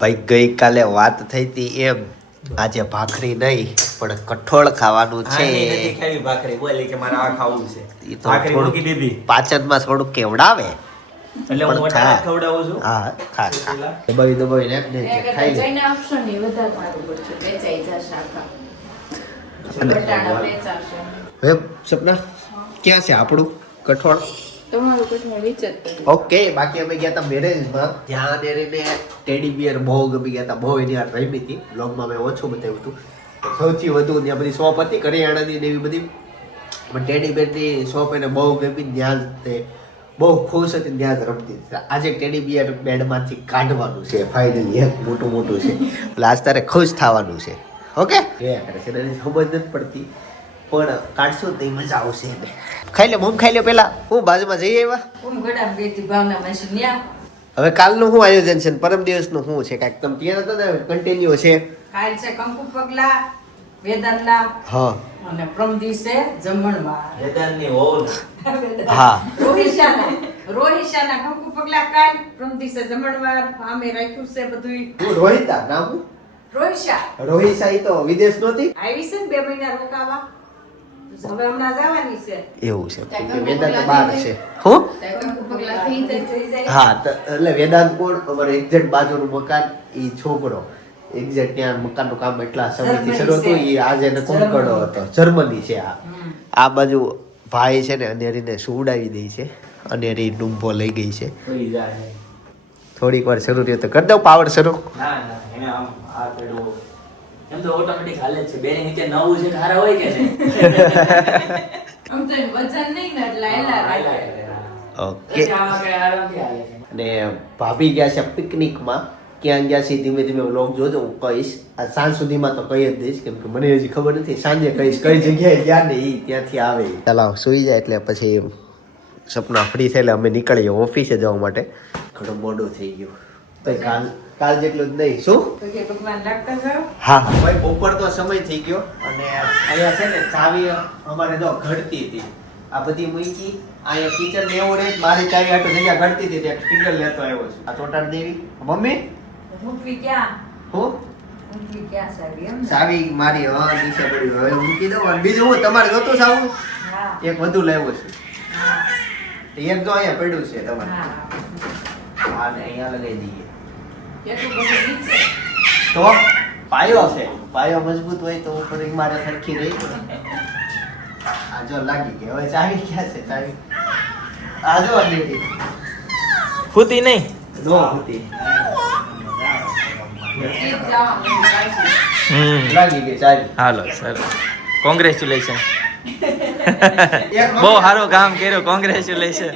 ભાઈ ગઈકાલે વાત થઈ હતી એમ આજે ભાખરી નહીં પણ કઠોળ ખાવાનું છે. પાચનમાં ભાખરી. બોલી કે મારે આ ખાવું છે. ભાખરી થોડું મૂકી દીધી. પાચનમાં થોડુંક કેવડાવે. એટલે હું ખા. હાથ ખવડાવું છું. હા ખા ખા. દબાવી દબાવી ને ખાઈ જઈને આપશો ને વધારે સારું પડશે. વેચાઈ જશે આખા. બટાણા વેચાશે. હવે સપના ક્યાં છે આપણું કઠોળ? તમારું કઠોળ વિચરતું ઓકે બાકી અમે ગયા હતા મેરેજમાં. ત્યાં ડેરીને ટેડી બિયર બહુ ગમી ગયા હતા બહુ એની યાર રમી હતી. બ્લોગમાં મેં ઓછું બતાવ્યું હતું. સૌથી વધુ ત્યાં બધી શોપ હતી કરિયાણાની ને એવી બધી. પણ ટેડી બિયરની શોપ એને બહુ ગમી ત્યાં જ તે બહુ ખુશ હતી ત્યાં જ રમતી આજે ટેડી બિયર બેડમાંથી કાઢવાનું છે ફાઇનલી એક મોટું મોટું છે. એટલે આજ તારે ખુશ થવાનું છે. ઓકે? કરે છે સમજ ખબર નથી પડતી. પણ કાઢશો તો મજા આવશે એને ખાઈ લે મમ ખાઈ લે પેલા. હું બાજુમાં જઈ આવ્યા. હું ગડા બેટી ભાવના માં ન્યા. હવે કાલનું શું આયોજન છે પરમ પરમ દિવસનું શું છે કાંઈક? તમે ત્યાં હતા ને? કન્ટિન્યુ છે. કાલ છે કંકુ પગલા વેદાંતના. હા. અને પરમ દિવસે જમણવાર. વેદાંતની ને. હા. રોહિશાના. રોહિશાના કંકુ પગલા કાલ પરમ દિવસે જમણવાર. આમે રાખ્યું છે બધું હું રોહિતા નામ રોહિશા. રોહિશા રોહિતા ઈ તો વિદેશ નહોતી? આવી છે ને બે મહિના રોકાવા. હવે હમણાં જવાની છે. એવું છે. વેદાંત બાર છે. હું? હા તો એટલે વેદાંત કોણ? અમારે એક્ઝેક્ટ બાજુનું મકાન એ છોકરો. એક્ઝેક્ટ ત્યાં મકાનનું કામ એટલા સમયથી શરૂ હતું એ આજે એને કોંકણો હતો? જર્મની છે આ. આ બાજુ ભાઈ છે ને અનેરીને સુવડાવી દે છે. અનેરી ડુંબો લઈ ગઈ છે. થોડીક વાર શરૂ રહ્યો તો કરી દઉં પાવર શરૂ. ના ના એને આમ આ પેલું એમ તો ઓટોમેટિક હાલે છે. બે નીચે નવું છે ખારા હોય કે નહીં? આમ તો વજન નહીં ને એટલે એલા રાખે. ઓકે. એટલે આમાં કઈ આરામથી હાલે છે. અને ભાભી ગયા છે પિકનિકમાં. ક્યાં ગયા છે ધીમે ધીમે વ્લોગ જોજો હું કહીશ. આ સાંજ સુધીમાં તો કહી જ દઈશ કેમ કે મને હજી ખબર નથી. સાંજે કહીશ કઈ જગ્યાએ ગયા ને એ ત્યાંથી આવે. ચાલો સુઈ જાય એટલે પછી સપના ફ્રી થાય એટલે અમે નીકળીએ ઓફિસે જવા માટે. ઘણું મોડું થઈ ગયું. તો કાલ કાલ જેટલું જ નહીં. શું? તો કે ભગવાન લાગતા જાઓ. હા. ભાઈ બપોર તો સમય થઈ ગયો અને અહીંયા છે ને ચાવી અમારે જો ઘડતી હતી. આ બધી મૂકી અહીંયા કિચન ને એવું રહે મારી ચાવી આટો જગ્યા ઘડતી હતી ત્યાં સ્પીકર લેતો આવ્યો છું. આ ચોટાડ દેવી. મમ્મી? મૂકવી ક્યાં? હું? મારી હા નીચે પડી હવે મૂકી દઉં અને બીજું હું તમારે ગતું સાવું એક વધુ લાવ્યો છું. એક જો અહીંયા પડ્યું છે તમારે. હા. ને અહીંયા લગાવી દઈએ. તો પાયો છે. પાયો મજબૂત હોય તો ઉપર મારે સરખી રહી આ જો લાગી ગઈ. હવે ચાવી ક્યાં છે? ચાવી. આ જો લીધી. ફૂતી નહીં? નો ફૂતી લાગી ગઈ ચાવી. Hello sir. કોંગ્રેચ્યુલેશન બહુ સારું કામ કર્યું. કોંગ્રેચ્યુલેશન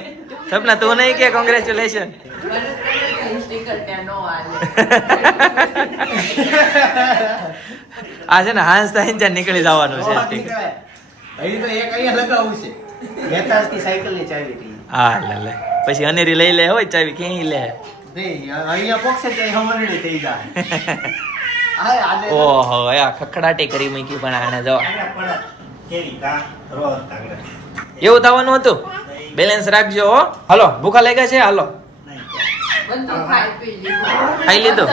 સપના તું નહીં કે કોંગ્રેચ્યુલેશન મને તો ખબર કે ઈ સ્ટીકર ત્યાં નો હાલે આ છે ને હાંસ થાય ત્યાં નીકળી જવાનું છે. અહીં તો એક અહીંયા લગાવવું છે. બેતાળથી સાયકલની ચાવી હતી. હા લે લે. પછી અનેરી લઈ લે હોય ચાવી ક્યાંય લે? અહીંયા પોક્ષે તો હમણાં થઈ જાય. ઓહો આ ખખડાટી કરી મૂકી પણ આને જો. એવું થવાનું હતું? બેલેન્સ રાખજો હો. હાલો ભૂખા લાગ્યા છે હાલો. બધું ખાઈ પી લીધું ખાઈ લીધું?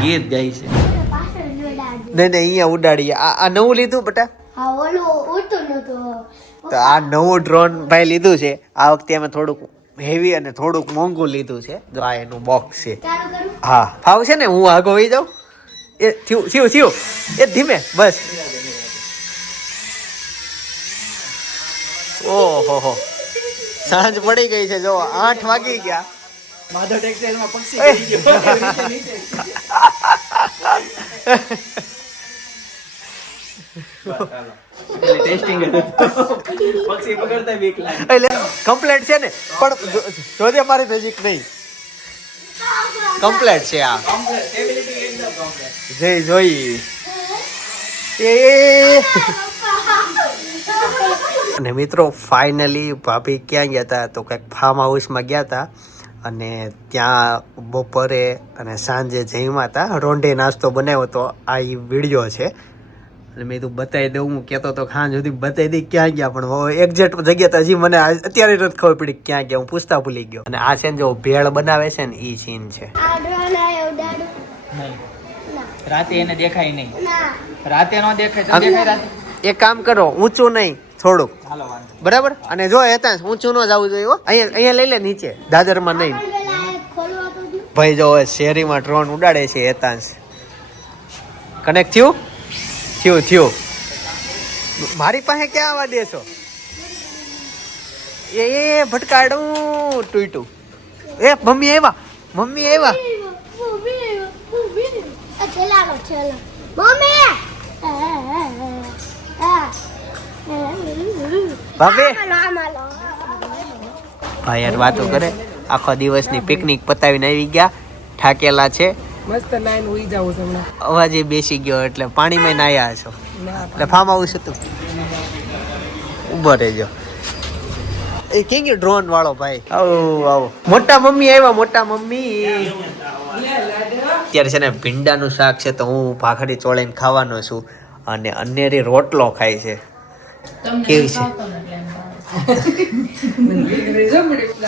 ગીત ગાય છે નહીં નહીં અહીંયા ઉડાડીએ આ આ નવું લીધું બટા હા ઓલું ઉડતું નતું તો આ નવું ડ્રોન ભાઈ લીધું છે આ વખતે અમે થોડુંક હેવી અને થોડુંક મોંઘું લીધું છે જો આ એનું બોક્સ છે હા ફાવ છે ને હું આગો વહી જાઉં એ થયું થયું થયું એ ધીમે બસ ઓહો હો. સાંજ પડી ગઈ છે જો આઠ વાગી ગયા. માધવ ટેક્સટાઇલમાં કમ્પ્લેટ છે ને પણ જો- જોજે મારી નજીક નહીં. કમ્પ્લેટ છે આ. જઈ જોઈ. એ. અને મિત્રો ફાઇનલી ભાભી ક્યાં ગયા હતા તો કંઈક ફાર્મ હાઉસમાં ગયા હતા અને ત્યાં બપોરે અને સાંજે જમ્યા હતા રોંઢે નાસ્તો બનાવ્યો હતો. આ એ વીડિયો છે. અને મેં તું બતાવી દઉં. હું કહેતો તો ખાન સુધી બતાવી દઈ ક્યાં ગયા. પણ એક્ઝેક્ટ જગ્યા તો હજી મને અત્યારે નથી ખબર પડી ક્યાં ગયા. હું પૂછતા ભૂલી ગયો. અને આ છે ને જો ભેળ બનાવે છે ને એ સીન છે. રાતે એને દેખાય નહીં. રાતે ન દેખાય તો આમ- દેખાય રાતે. એક કામ કરો ઊંચું નહીં. થોડુંક. બરાબર? અને જો હેતા ઊંચું ન જવું જોઈએ હો. અહીંયા અહીંયા લઈ લે નીચે. દાદરમાં નહીં. ભાઈ જો હવે શેરીમાં ડ્રોન ઉડાડે છે હેતાંશ કનેક્ટ થયું? થયું થયું. મારી પાસે ક્યાં આવવા દેશો એ એ ભટકાડું ટૂટું એ મમ્મી આવ્યા. મમ્મી આવ્યા. મમ્મી ભાઈ યાર વાતો કરે. આખો દિવસની પિકનિક પતાવીને આવી ગયા. થાકેલા છે. મસ્ત નાઈન ઉઈ જાવ છું હમણાં. અવાજે બેસી ગયો એટલે પાણીમાં નાયા છો. એટલે ફાર્મ હાઉસ હતું. ઊભો રહેજો. એ કે ગયો ડ્રોન વાળો ભાઈ? આવો આવો. મોટા મમ્મી આવ્યા મોટા મમ્મી. અત્યારે છે ને ભીંડાનું શાક છે તો હું ભાખરી ચોળીને ખાવાનો છું અને અન્યરી રોટલો ખાય છે. કેવી છે?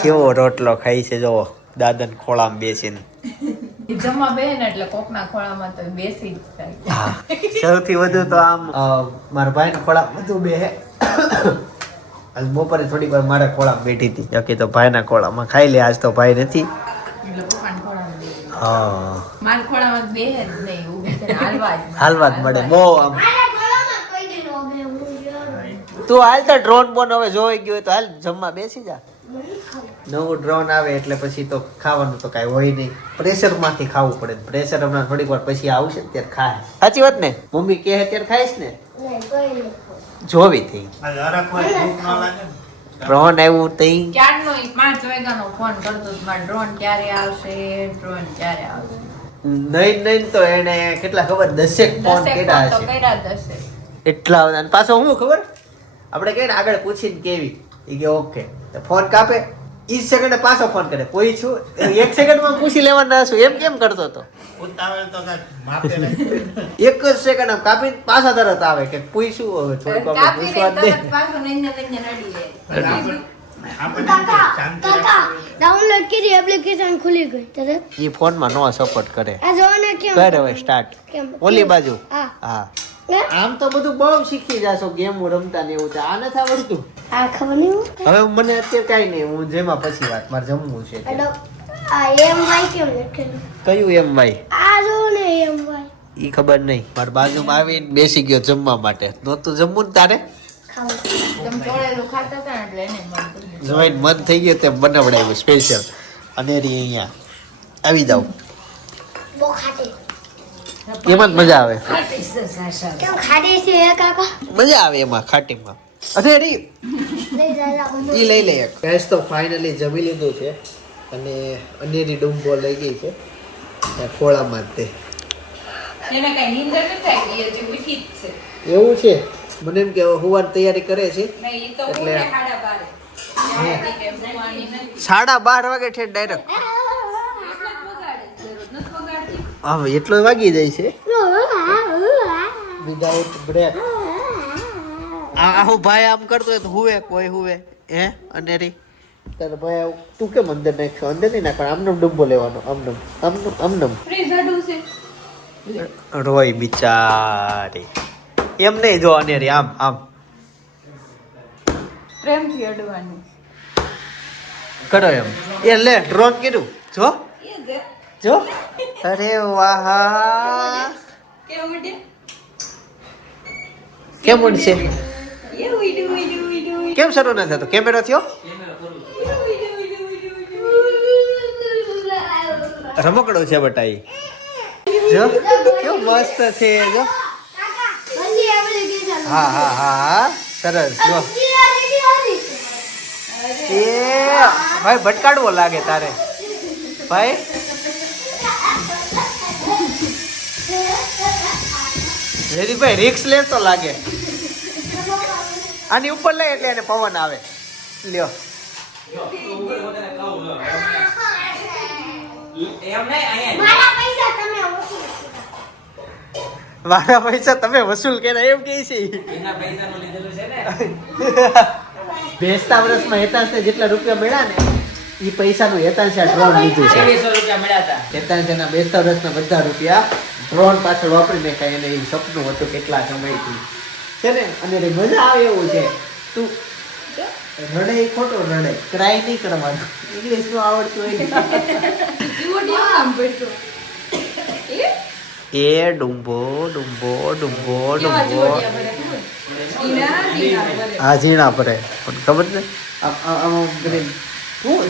કેવો રોટલો ખાય છે? જોવો દાદન ખોળામાં બેસીને. જમવા બેહે ને એટલે કોકના ખોળામાં તો બેસી જ જાય. હા. સૌથી વધુ તો આમ મારા ભાઈના ખોળા બધું બે આજ બપોરે થોડીક વાર મારા ખોળામાં બેઠી હતી. બાકી તો ભાઈના ખોળામાં ખાઈ લે આજ તો ભાઈ નથી. જ જ. હાલવા જ મળે. બહુ આમ મારા ગળામાં કોઈ દી નો બે હું યાર તું હાલ તો ડ્રોન બોન હવે જોઈ ગયો તો હાલ જમવા બેસી જા. નવું ડ્રોન આવે એટલે પછી તો ખાવાનું તો કાંઈ હોય નહીં. પ્રેશરમાંથી ખાવું પડે પ્રેશર હમણાં થોડીક વાર પછી આવશે ને ત્યારે ખાય. સાચી વાત ને? મમ્મી કહે ત્યારે ખાઈશ ને? નહીં કોઈ નહીં જોવી થઈ. ડ્રોન આવ્યું તઈ ક્યારનો પાંચ વાગ્યાનો ફોન કરતો ડ્રોન ક્યારે આવશે ડ્રોન ક્યારે આવશે? નહીં નહીં તો એને કેટલા ખબર દસેક ફોન કર્યા હશે. એટલા બધા પાછો હું ખબર? આપણે કહીએ ને આગળ પૂછીને કેવી? એ કે ઓકે તો ફોન કાપે. ઈ સેકન્ડે પાછો ફોન કરે. પૂછ્યું એક સેકન્ડમાં પૂછી લેવાના છું. એમ કેમ કરતો હતો એક જ સેકન્ડ આમ કાપી પાછા તરત આવે કે પૂછ્યું હવે થોડુંક આપણે પૂછવા દે. તરત પાછું નંજન નંજન અડી જાય. કાકા કાકા ડાઉનલોડ કરી એપ્લિકેશન ખુલી ગઈ. તરત. ઈ ફોનમાં નો સપોર્ટ કરે. આ જોને કેમ? કર હવે સ્ટાર્ટ ઓલી બાજુ. હે? આમ તો બધું બહુ શીખી જાશો ગેમ રમતા ને એવું આ નથી આવડતું. આ ખબર નહીં હવે મને અત્યારે કાંઈ નહીં હું જેમાં પછી વાત મારે જમવું છે આ એમ વાય કેમ લખેલું? કયું એમ ભાઈ આ જો ને એમ વાય. ઈ ખબર નહીં. મારી બાજુમાં આવીને બેસી ગયો જમવા માટે. નહોતું જમવું ને તારે? ખાવું. તમે ચોળેલું ખાતા હતા ને મન જોઈને મન થઈ ગયું તે બનાવડાવ્યું સ્પેશિયલ અને અહીંયા. આવી બહુ ખાટી. એમાં જ મજા આવે. કેમ ખાટી છે હે કાકા? મજા આવે એમાં ખાટીમાં. અને રી ઈ લઈ લે એક. ગેસ તો ફાઇનલી જમી લીધું છે અને અનેરી ડુંબો લઈ ગઈ છે. ખોળામાં તે. એને કઈ નીંદર નથી આવી એ હજી ઉઠી છે. એવું છે? મને એમ કે હોવાની તૈયારી કરે છે. નહીં તો એટલે-. સાડા બાર. વાગે છે ડાયરેક્ટ વગાડતી. હા એટલો વાગી જાય છે. વિધાઉટ બ્રેક આહો ભાઈ આમ કરતો હોય તો હુવે કોઈ હુવે હે અનેરી? તારે ભાઈ તું કેમ અંદર નાખશો અંદર નહીં નાખવાનો આમનો ડુંબો લેવાનો આમનો આમનો આમનો. રોય બિચારી. એમ નહીં જો અનેરી આમ આમ. પ્રેમથી અડવાનું. કરો એમ. એ લે ડ્રોન કીધું જો. એ જ. અરે વાહ? કેમ ઉડશે. કેમ શરૂ ન થતો? કેમેરો થયો? રમકડો છે બટાઈ. જો. કેવું મસ્ત છે જો. હા હા હા. સરસ જો. એ ભાઈ ભટકાડવો લાગે તારે. ભાઈ ભાઈ રિક્સ લેતો લાગે. આની ઉપર લે એટલે એને પવન આવે. લ્યો. મારા પૈસા તમે ઓછું મારા પૈસા તમે વસૂલ કર્યા એમ કે છે. બેસતા વર્ષમાં લીધેલું છે ને? બેસતા વર્ષમાં હેતાંશને જેટલા રૂપિયા મળ્યા ને એ પૈસાનું હેતાંશે આ ડ્રોન લીધું છે. રૂપિયા મળ્યા બેસતા વર્ષના બધા રૂપિયા ડ્રોન પાછળ વાપરી નાખાય એને એ સપનું હતું કેટલા સમયથી. છે ને? અને મજા આવે એવું છે. તું રડે એ ખોટો રડે ક્રાય નહીં કરવાનું. ઇંગ્લિશનું આવડતું હોય એ ડુંબો ડુંબો ડુંબો ડુંબો હા ઝીણા ભરે. પણ ખબર ને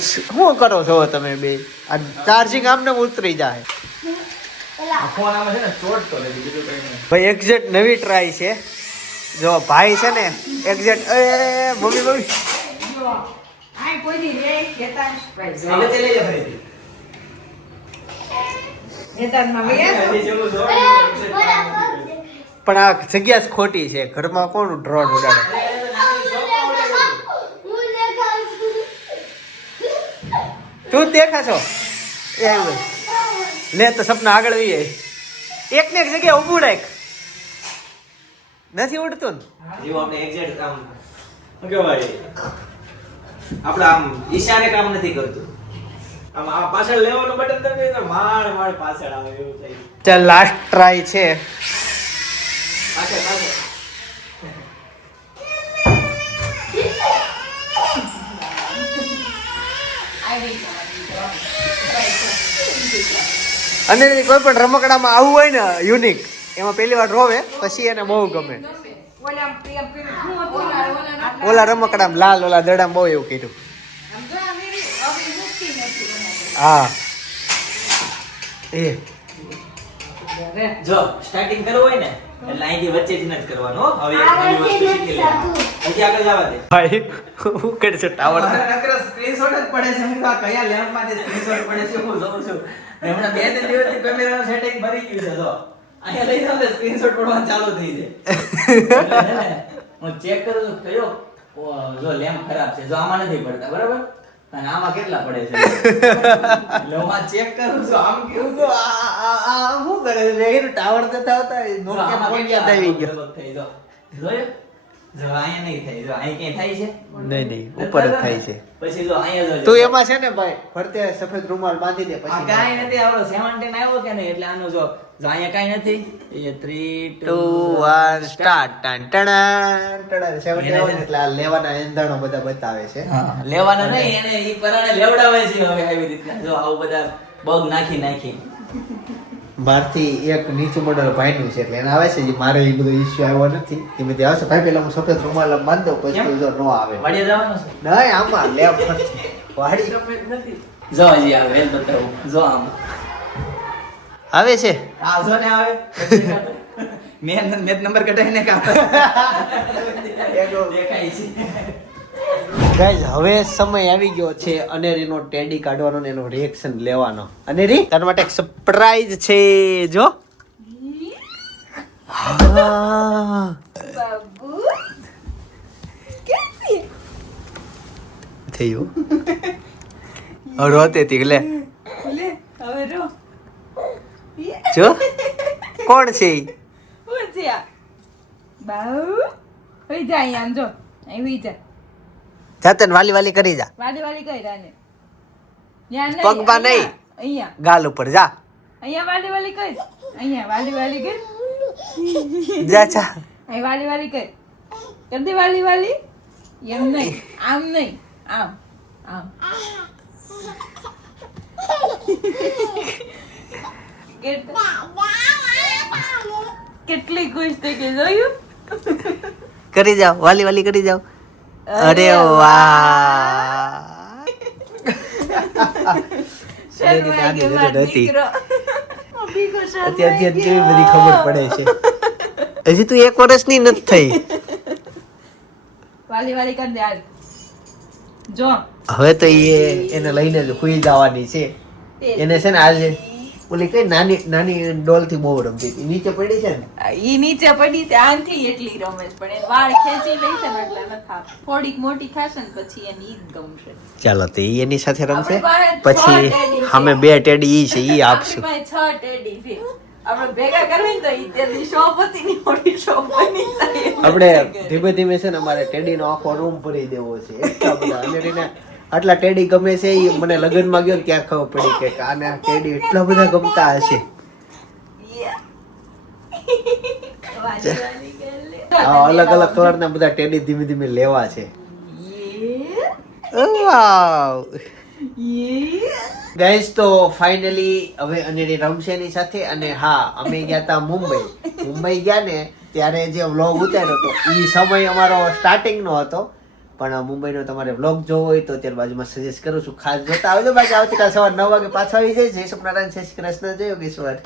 શું કરો છો તમે બે? આ ચાર્જિંગ આમને ઉતરી જાય. ભાઈ એક્ઝેક્ટ નવી ટ્રાય છે જો ભાઈ છે ને એક્ઝેક્ટ એ મમ્મી મમ્મી. પણ આ જગ્યા જ ખોટી છે ઘરમાં કોણ ડ્રોન ઉડાડે તું જ દેખા છો એ આવ્યું. લે તો સપના આગળ વી એક ને એક જગ્યાએ ઊભું રાખ. નથી ઉડતું ને? જીવો આપણે એક્ઝેક્ટ કામ શું કહેવાય? આપણે આમ ઈશારે કામ નથી કરતું. આમ આ પાછળ લેવાનું બટન દબાવીએ તો માળ માળ પાછળ આવે એવું થઈ ચાલ લાસ્ટ ટ્રાય છે. અને કોઈ પણ રમકડામાં આવું હોય ને યુનિક એમાં પહેલી વાર રોવે પછી એને બહુ ગમે. ઓલા રમકડામાં લાલ ઓલા દડામાં બહુ એવું બનાવી. હા. એ. જો સ્ટાર્ટિંગ કરવું હોય ને એટલે અહીંથી વચ્ચેથી નથી કરવાનું હવે નવી વસ્તુ શીખી લેવાનું. હજી આગળ જવા દે. ભાઈ હું કરશે ટાવર. જ પડે છે. હું કયા લેમ્પમાંથી પડે છે હું જોઉં છું. હમણાં બે ત્રણ દિવસથી કેમેરા સેટિંગ ભરી ગયું છે તો અહીંયા લઈ જાવ સ્ક્રીનશોટ પડવાનું ચાલુ થઈ જાય. હું ચેક કરું છું કયો જો લેમ્પ ખરાબ છે. જો આમાં નથી પડતા બરાબર? અને આમાં કેટલા પડે છે? એટલે હું ચેક કરું છું આમ કેવું તો આ- શું કરે છે? ટાવર જતા હતા નોકિયા આવી ગયો. થઈ જો જોયું? જો અહીંયા નહીં થાય જો અહીં ક્યાંય થાય છે? નહીં નહીં ઉપર જ થાય છે. પછી જો અહીંયા જો તું એમાં છે ને ભાઈ ફરતે સફેદ રૂમાલ બાંધી દે પછી કાંઈ નથી આવડો 17 આવ્યો કે નહીં? એટલે આનું જો જો અહીંયા કાંઈ નથી. એ 3 ટુ વન સ્ટાર્ટ ટન ટણ ટણ સેવન એને એટલે આ લેવાના એંધાણો બધા બતાવે છે. હા લેવાના નહીં એને ઈ પરાણે લેવડાવે છે હવે આવી રીતના જો આવું બધા બગ નાખી નાખી. મારથી એક નીચું મોડલ ભાઈનું છે એટલે એને આવે છે જે મારે એ બધો ઇસ્યુ આવ્યો નથી. એ બધી આવશે ભાઈ પેલા હું સફેદ રૂમાલ બાંધી દઉં પછી? જો નો આવે. જવાનું છે? નહીં આમાં લે વાડી જો હજી આવે બતાવું. જો આમ. આવે છે? આ જો ને આવે. મેં મેં નંબર કઢાઈને કામ દેખાય છે. ગાઈઝ હવે સમય આવી ગયો છે અને એનો ટેડી કાઢવાનો ને એનો રિએક્શન લેવાનો. અને રી તારા માટે એક સરપ્રાઈઝ છે જો. થયું રોતે હતી લે. લે હવે રો. જો. કોણ છે ઈ? હું છે બાઉ હોય જા અહીંયા આમ જો. અહીં હોય જા. જાતે વાલી વાલી કરી જા. વાલી વાલી કઈ રાને ત્યાં નહીં, પગમાં નહીં. અહીંયા, અહીંયા ગાલ ઉપર જા. અહીંયા વાલી વાલી કર. અહીંયા વાલી વાલી કર. જા ચા અહીં વાલી વાલી કર. કર દે વાલી વાલી. એમ નહીં આમ નહીં આમ આમ. કેટલી ખુશ થઈ ગઈ જોયું? કરી જાઓ વાલી વાલી કરી જાઓ. અરે વાહ. અત્યારે કેવી બધી ખબર પડે છે. હજી તું એક વર્ષની નથી થઈ. વાલી વાલી કર દે હાલ જો. હવે તો એ એને લઈને જ સુઈ જવાની છે. એને છે ને આજે ઓલી કઈ નાની નાની ડોલથી બહુ રમતી હતી. નીચે પડી છે ને? ઈ નીચે પડી છે. આનથી એટલી રમે છે. પણ વાળ ખેંચી લઈ છે એટલે નથી. થોડીક મોટી થશે ને પછી એને ઈ ગમશે. ચાલો તો ઈ એની સાથે રમશે? પછી ટેડી અમે બે ટેડી ઈ છે ઈ આપશું. છ ટેડી છે. આપણે ભેગા કરવી તો ઈ શોપ હતી ને મોટી શોપ બની આપણે ધીમે ધીમે છે ને અમારે ટેડીનો આખો રૂમ ભરી દેવો છે. એટલા બધા. અને એને આટલા ટેડી ગમે છે એ મને લગ્નમાં ગયો ને ત્યાં ખબર પડી કે આને ટેડી એટલા બધા ગમતા હશે. અલગ અલગ કલરના બધા ટેડી ધીમે ધીમે લેવા છે. ગાઈઝ તો ફાઇનલી હવે અનેરી રમશે એની સાથે અને હા, અમે ગયા હતા મુંબઈ. મુંબઈ ગયા ને ત્યારે જે વ્લોગ ઉતાર્યો હતો એ સમય અમારો સ્ટાર્ટિંગ નો હતો. પણ મુંબઈનો તમારે વ્લોગ જોવો હોય તો અત્યારે બાજુમાં સજેસ્ટ કરું છું. ખાસ જોતા આવજો. બાકી આવતીકાલ સવાર નવ વાગે પાછા આવી જાય જય સ્વપ્નારાયણ, જય શ્રી કૃષ્ણ, જય યોગેશ્વર.